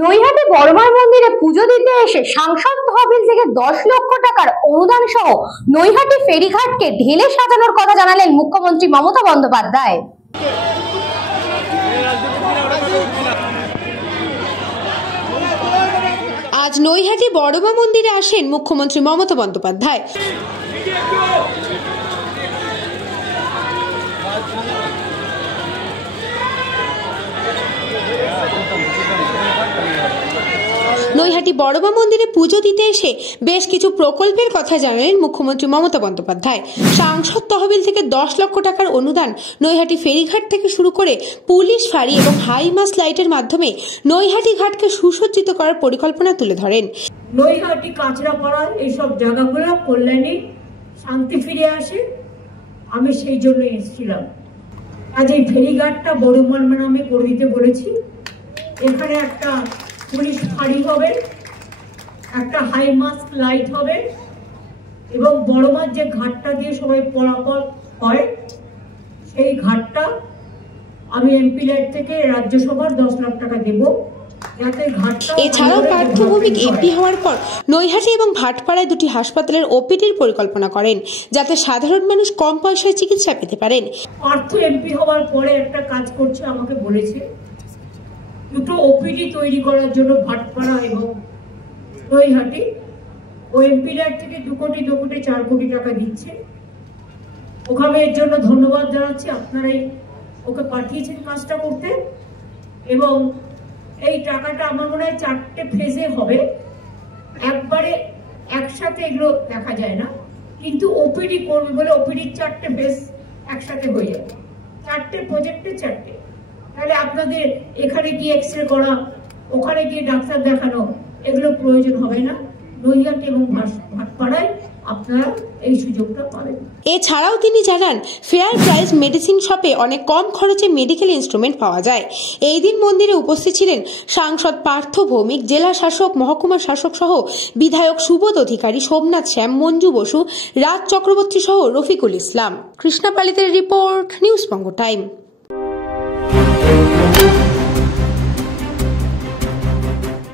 নৈহাটি বড়মার মন্দিরে পুজো দিতে এসে সাংসদ তহবিল থেকে 10 লক্ষ টাকার অনুদান সহ নৈহাটি ফেরিঘাটকে ঢেলে সাজানোর কথা জানালেন মুখ্যমন্ত্রী মমতা বন্দ্যোপাধ্যায়। আজ নৈহাটি বড়মা মন্দিরে আসেন মুখ্যমন্ত্রী মমতা বন্দ্যোপাধ্যায়। নৈহাটি বড়মা মন্দিরে পুজো দিতে এসে বেশ কিছু প্রকল্পের কথা জানালেন মুখ্যমন্ত্রী মমতা বন্দ্যোপাধ্যায়। সাংসদ তহবিল থেকে 10 লক্ষ টাকার অনুদান নৈহাটি ফেরিঘাট থেকে শুরু করে পুলিশ ফাঁড়ি এবং হাইমাস লাইটের মাধ্যমে নৈহাটি ঘাটকে সুসজ্জিত করার পরিকল্পনা তুলে ধরেন। নৈহাটি কাঁচরাপাড়া এইসব জায়গাগুলো কল্যাণী শান্তি ফিরে আসে, আমি সেই জন্য এসেছিলাম। আজ এই ফেরিঘাটটা বড়মার নামে করে দিতে বলেছি। এখানে একটা পুলিশ ফাঁড়ি হবে, একটা হাই মাস্ক লাইট হবে এবং বড়মার যে ঘাটটা দিয়ে সবাই পরাপর হয় সেই ঘাটটা আমি এমপি লাইট থেকে রাজ্যসভার 10 লাখ টাকা দেব। এছাড়াও পার্থভৌমিক এমপি হওয়ার পর নৈহাটি এবং ভাটপাড়ায় দুটি হাসপাতালের ওপিডির পরিকল্পনা করেন, যাতে সাধারণ মানুষ কম পয়সায় চিকিৎসা পেতে পারেন। পার্থ এমপি হওয়ার পরে একটা কাজ করছে, আমাকে বলেছে দুটো ওপিডি তৈরি করার জন্য ভাটপাড়া এবং নৈহাটি ও এমপি লাইট থেকে 2 কোটি 4 কোটি টাকা দিচ্ছে। ওখানে এর জন্য ধন্যবাদ জানাচ্ছি, আপনারাই ওকে পাঠিয়েছেন কাজটা করতে। এবং এই টাকাটা আমার মনে হয় 4টে ফেজে হবে, একবারে একসাথে এগুলো দেখা যায় না, কিন্তু ওপিডি করবে বলে ওপিডির 4টে ফেজ একসাথে হয়ে যাবে। 4টে প্রজেক্টে 4টে, তাহলে আপনাদের এখানে গিয়ে এক্সরে করা, ওখানে গিয়ে ডাক্তার দেখানো এগুলো প্রয়োজন হবে না। নৈহাটি এবং ভাটপাড়ায় আপনারা এই সুযোগটা পাবেন। এছাড়াও তিনি জানান, ফেয়ার প্রাইস মেডিসিন শপে অনেক কম খরচে মেডিকেল ইনস্ট্রুমেন্ট পাওয়া যায়। এই দিন মন্দিরে উপস্থিত ছিলেন সাংসদ পার্থ ভৌমিক, জেলা শাসক, মহকুমা শাসক সহ বিধায়ক সুবোধ অধিকারী, সোমনাথ শ্যাম, মঞ্জু বসু, রাজ চক্রবর্তী সহ রফিকুল ইসলাম। কৃষ্ণা পালিতের রিপোর্ট, নিউজ বঙ্গ টাইম।